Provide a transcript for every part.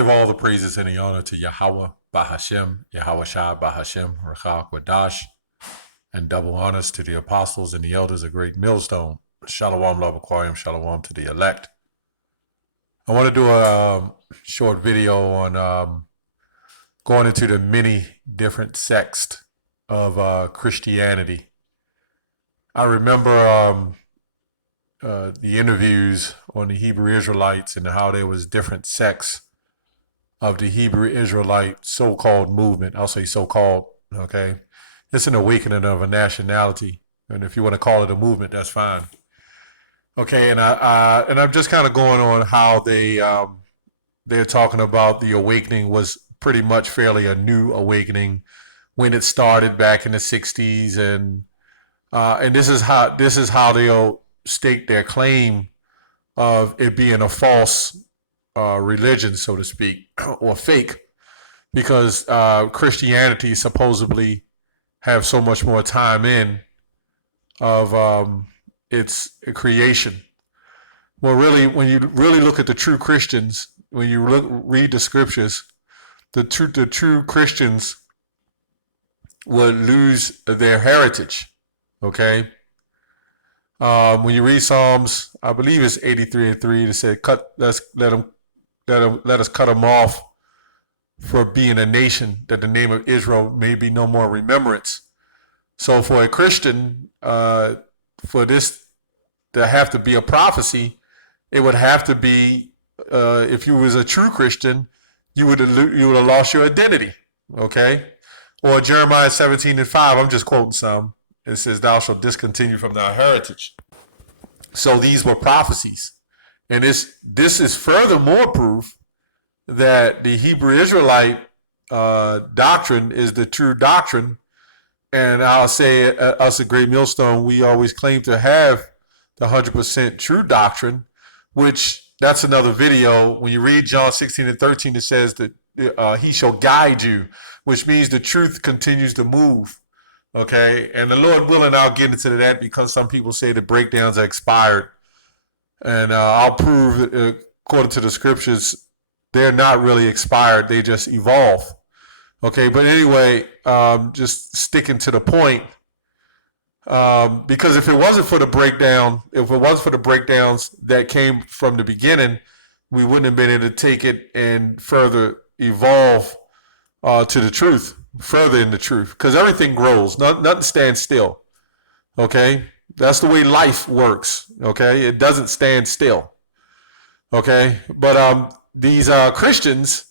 give all the praises and the honor to Yahweh, Bahashem, Yahweh Shai, Bahashem, Rachak, Wadash, and double honors to the apostles and the elders of Great Millstone. Shalom, love, aquarium, shalom to the elect. I want to do a short video on going into the many different sects of Christianity. I remember the interviews on the Hebrew Israelites and how there was different sects of the Hebrew Israelite so-called movement. I'll say so-called, okay? It's an awakening of a nationality. And if you want to call it a movement, that's fine. Okay, and I'm just kind of going on how they're talking about the awakening was pretty much fairly a new awakening when it started back in the 60s, and this is how they'll stake their claim of it being a false religion, so to speak, or fake, because Christianity supposedly have so much more time in of its creation. Well, really, when you really look at the true Christians, when you read the scriptures, the true Christians would lose their heritage. Okay. When you read Psalms, I believe it's 83:3, it said, let us cut them off for being a nation, that the name of Israel may be no more remembrance. So for a Christian, for this to have to be a prophecy, it would have to be, if you was a true Christian, you would have lost your identity, okay? Or Jeremiah 17:5, I'm just quoting some. It says, thou shalt discontinue from thy heritage. So these were prophecies. And this is furthermore proof that the Hebrew Israelite doctrine is the true doctrine. And I'll say, us at Great Millstone, we always claim to have the 100% true doctrine, which that's another video. When you read John 16:13, it says that he shall guide you, which means the truth continues to move. Okay, and the Lord willing, I'll get into that, because some people say the breakdowns are expired. And I'll prove, according to the scriptures, they're not really expired. They just evolve. Okay, but anyway, just sticking to the point, because if it wasn't for the breakdown, if it wasn't for the breakdowns that came from the beginning, we wouldn't have been able to take it and further evolve to the truth, further in the truth, because everything grows. Nothing stands still. Okay, that's the way life works. Okay, it doesn't stand still. Okay, but these Christians,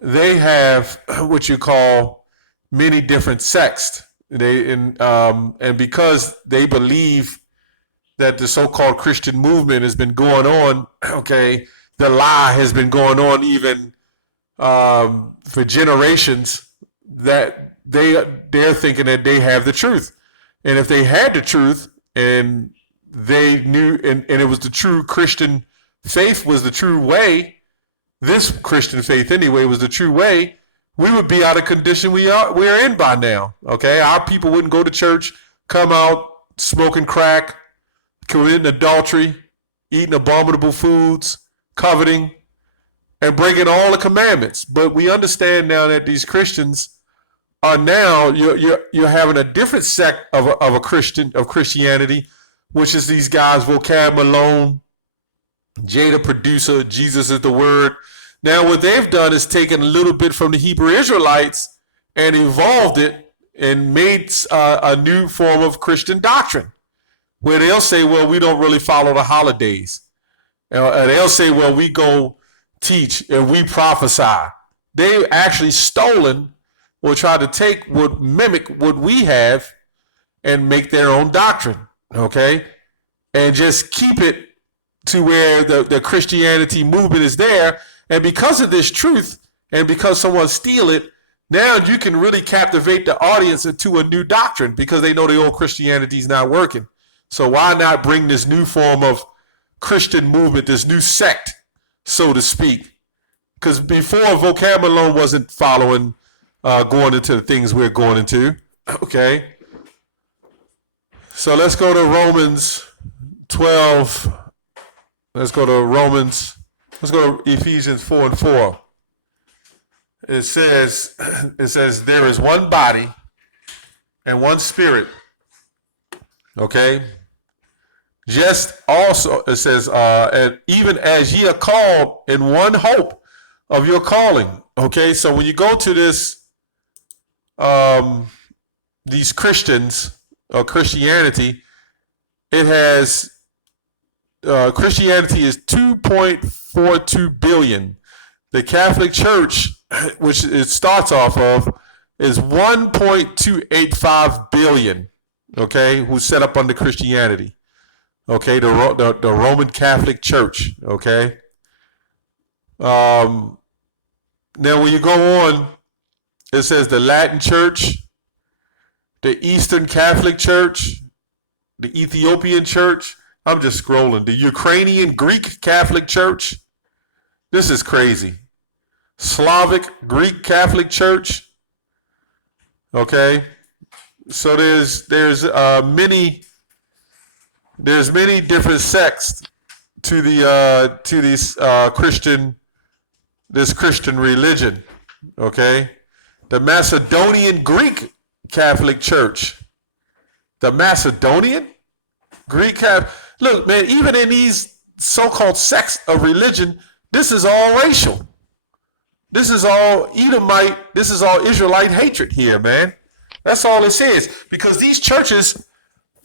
they have what you call many different sects. And because they believe that the so-called Christian movement has been going on, okay, the lie has been going on even for generations, that they're thinking that they have the truth. And if they had the truth and they knew, and it was the true Christian faith was the true way, this Christian faith anyway was the true way, we would be out of condition we're in by now. Okay, our people wouldn't go to church, come out smoking crack, committing adultery, eating abominable foods, coveting, and breaking all the commandments. But we understand now that these Christians are now you're having a different sect of Christianity, which is these guys, Vocab Malone, Jada Producer, Jesus is the Word. Now what they've done is taken a little bit from the Hebrew Israelites and evolved it and made a new form of Christian doctrine, where they'll say, well, we don't really follow the holidays. And they'll say, well, we go teach and we prophesy. They've actually stolen or tried to take mimic what we have and make their own doctrine, okay? And just keep it to where the Christianity movement is there. And because of this truth, and because someone steal it, now you can really captivate the audience into a new doctrine, because they know the old Christianity is not working. So why not bring this new form of Christian movement, this new sect, so to speak? Because before, Vocab Malone wasn't following, going into the things we're going into. Okay. So let's go to Romans 12. Let's go to Ephesians 4:4. It says, there is one body and one spirit. Okay. Just also, it says, and even as ye are called in one hope of your calling. Okay. So when you go to this, these Christians or Christianity, it has, Christianity is 2.42 billion. The Catholic Church, which it starts off of, is 1.285 billion. Okay, who's set up under Christianity. Okay, the Roman Catholic Church. Okay. Now, when you go on, it says the Latin Church, the Eastern Catholic Church, the Ethiopian Church. I'm just scrolling. The Ukrainian Greek Catholic Church. This is crazy. Slavic Greek Catholic Church. Okay, so there's many different sects to this Christian religion. Okay, the Macedonian Greek Catholic Church. The Macedonian Greek Catholic. Look, man, even in these so-called sects of religion, this is all racial. This is all Edomite. This is all Israelite hatred here, man. That's all it says. Because these churches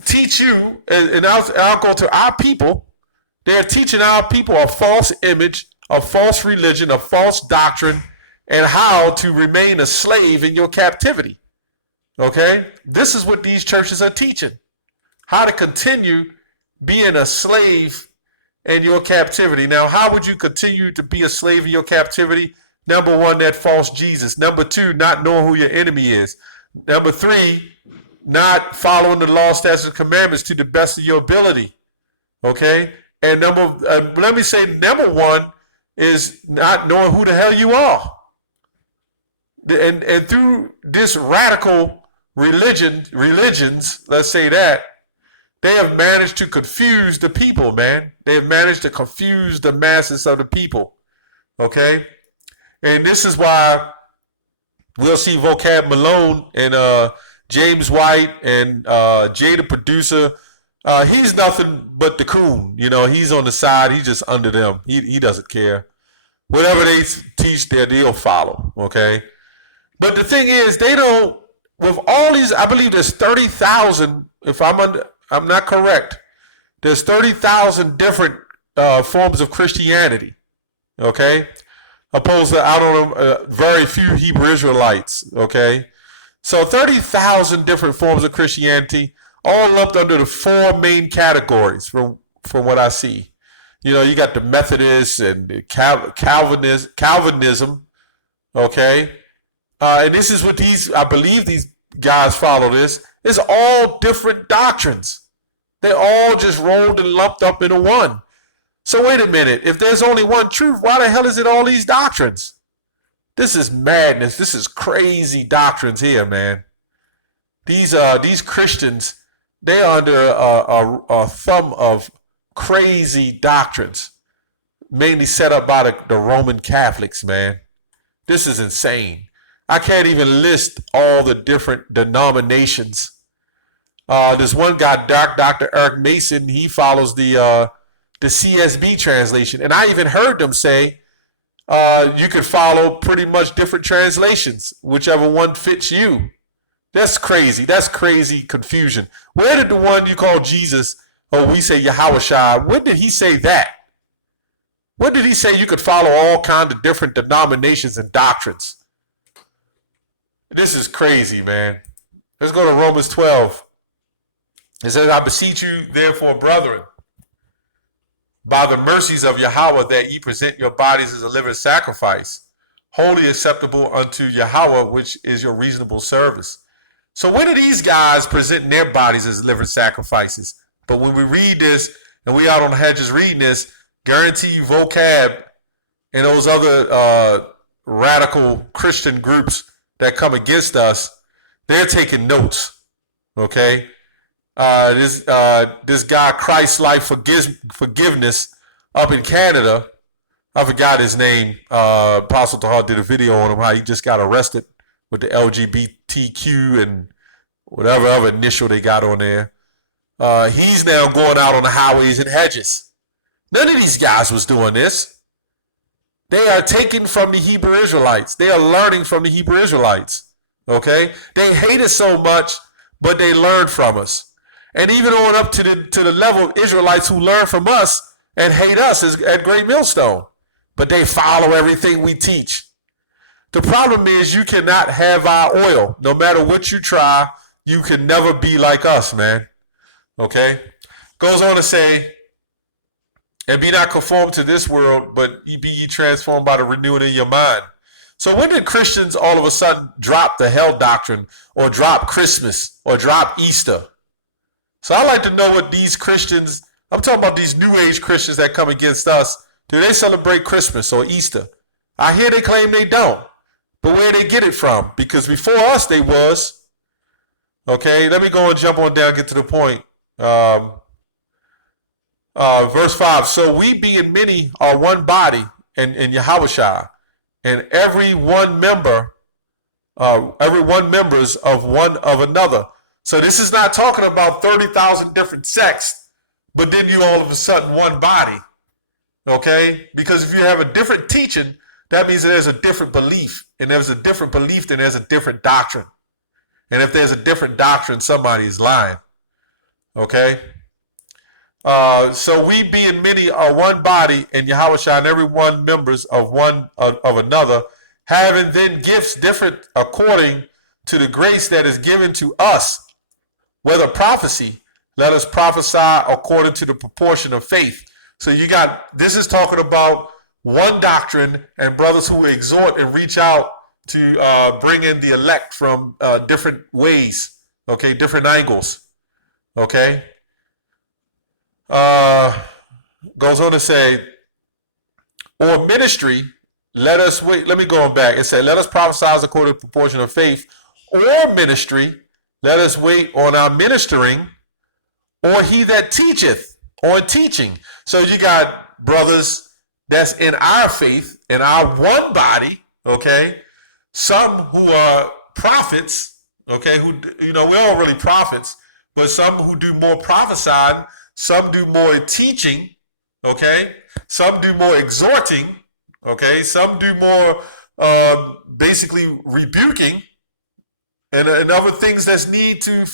teach you, and I'll go to our people, they're teaching our people a false image, a false religion, a false doctrine, and how to remain a slave in your captivity. Okay? This is what these churches are teaching. How to continue being a slave in your captivity. Now, how would you continue to be a slave in your captivity? Number one, that false Jesus. Number two, not knowing who your enemy is. Number three, not following the law, statutes, and commandments to the best of your ability. Okay? And let me say, number one is not knowing who the hell you are. And through this radical religions, let's say that, they have managed to confuse the people, man. They have managed to confuse the masses of the people. Okay? And this is why we'll see Vocab Malone and James White and Jay the producer. He's nothing but the coon. You know, he's on the side. He's just under them. He doesn't care. Whatever they teach there, they'll follow. Okay? But the thing is, they don't, with all these, I believe there's 30,000, if I'm not correct, there's 30,000 different forms of Christianity. Okay? Opposed to, I don't know, very few Hebrew Israelites, okay? So 30,000 different forms of Christianity, all lumped under the four main categories from what I see. You know, you got the Methodists and the Calvinism, okay? And this is what I believe these guys follow this. It's all different doctrines. They all just rolled and lumped up into one. So wait a minute, if there's only one truth, why the hell is it all these doctrines? This is madness. This is crazy doctrines here, man. These Christians, they're under a thumb of crazy doctrines, mainly set up by the Roman Catholics, man. This is insane. I can't even list all the different denominations. There's one guy, Dr. Eric Mason, he follows the CSB translation. And I even heard them say you could follow pretty much different translations, whichever one fits you. That's crazy. That's crazy confusion. Where did the one you call Jesus, or we say Yahushua, when did he say that? When did he say you could follow all kinds of different denominations and doctrines? This is crazy, man. Let's go to Romans 12. It says, I beseech you, therefore, brethren, by the mercies of Yahweh, that ye present your bodies as a living sacrifice, wholly acceptable unto Yahweh, which is your reasonable service. So when are these guys presenting their bodies as living sacrifices? But when we read this, and we out on the hedges reading this, guarantee you Vocab and those other radical Christian groups that come against us, they're taking notes. Okay? This guy, Christ Life Forgiveness, up in Canada, I forgot his name. Apostle Tahar did a video on him, how he just got arrested with the LGBTQ and whatever other initial they got on there. He's now going out on the highways and hedges. None of these guys was doing this. They are taken from the Hebrew Israelites. They are learning from the Hebrew Israelites. Okay? They hate us so much, but they learn from us. And even on up to the level of Israelites who learn from us and hate us at Great Millstone. But they follow everything we teach. The problem is you cannot have our oil. No matter what you try, you can never be like us, man. Okay? Goes on to say, and be not conformed to this world, but be ye transformed by the renewing of your mind. So when did Christians all of a sudden drop the hell doctrine or drop Christmas or drop Easter? So I like to know what these Christians, I'm talking about these New Age Christians that come against us, do they celebrate Christmas or Easter? I hear they claim they don't. But where they get it from? Because before us they was. Okay, let me go and jump on down, get to the point. Verse 5. So we being many are one body in Yahushua, and every one members of one of another. So this is not talking about 30,000 different sects, but then you all of a sudden one body. Okay? Because if you have a different teaching, that means that there's a different belief. And there's a different belief, then there's a different doctrine. And if there's a different doctrine, somebody is lying. Okay? So we being many are one body in Yahushua, and every one members of one of another, having then gifts different according to the grace that is given to us. Whether prophecy, let us prophesy according to the proportion of faith. So you got, this is talking about one doctrine and brothers who exhort and reach out to bring in the elect from different ways, okay, different angles, okay. Goes on to say, or ministry, let us wait. Let me go on back. It said, let us prophesy according to the proportion of faith, or ministry, let us wait on our ministering, or he that teacheth, or teaching. So you got brothers that's in our faith, in our one body, okay? Some who are prophets, okay, who, we're all really prophets, but some who do more prophesying, some do more teaching, okay? Some do more exhorting, okay? Some do more basically rebuking, and other things that need to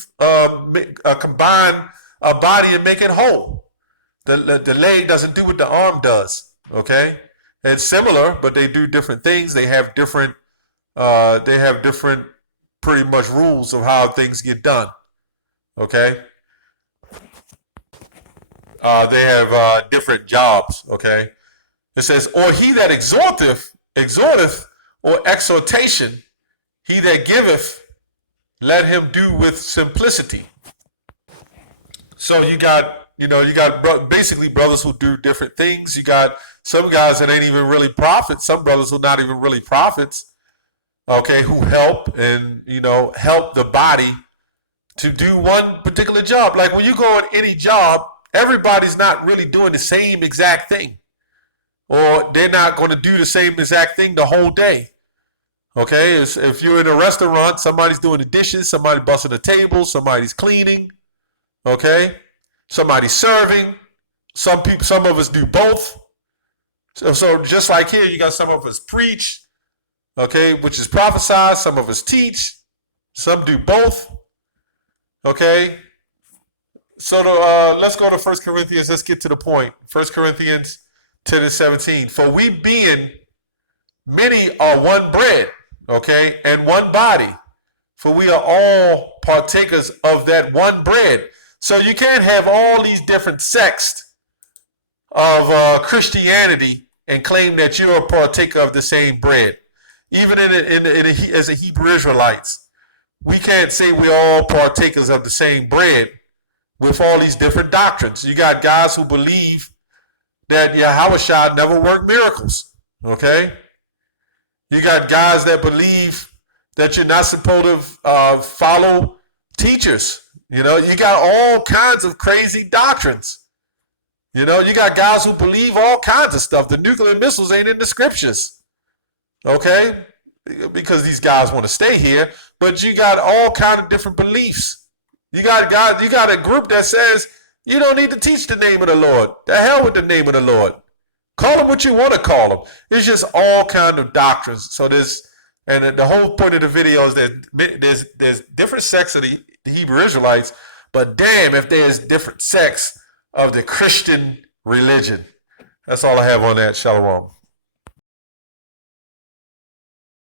combine a body and make it whole. The leg doesn't do what the arm does, okay? It's similar, but they do different things. They have different pretty much rules of how things get done, okay? They have different jobs, okay? It says, or he that exhorteth, or exhortation, he that giveth, let him do with simplicity. So you got basically brothers who do different things. You got some guys that ain't even really prophets, some brothers who are not even really prophets, okay, who help and, help the body to do one particular job. Like when you go on any job, everybody's not really doing the same exact thing, or they're not going to do the same exact thing the whole day. Okay, if you're in a restaurant, somebody's doing the dishes, somebody busting the table, somebody's cleaning, okay, somebody's serving. Some of us do both. So just like here, you got some of us preach, okay, which is prophesy. Some of us teach. Some do both. Okay. So let's go to 1 Corinthians. Let's get to the point. 1 Corinthians 10 and 17. For we being many are one bread, okay, and one body. For we are all partakers of that one bread. So you can't have all these different sects of Christianity and claim that you're a partaker of the same bread. Even as a Hebrew Israelites, we can't say we're all partakers of the same bread with all these different doctrines. You got guys who believe that Yahushua never worked miracles, okay? You got guys that believe that you're not supposed to follow teachers. You got all kinds of crazy doctrines, You know, you got guys who believe all kinds of stuff. The nuclear missiles ain't in the scriptures, okay? Because these guys want to stay here, but you got all kind of different beliefs. You got guys, you got a group that says you don't need to teach the name of the Lord. The hell with the name of the Lord. Call them what you want to call them. It's just all kind of doctrines. So there's, and the whole point of the video is that there's different sects of the Hebrew Israelites, but damn if there's different sects of the Christian religion. That's all I have on that. Shalom.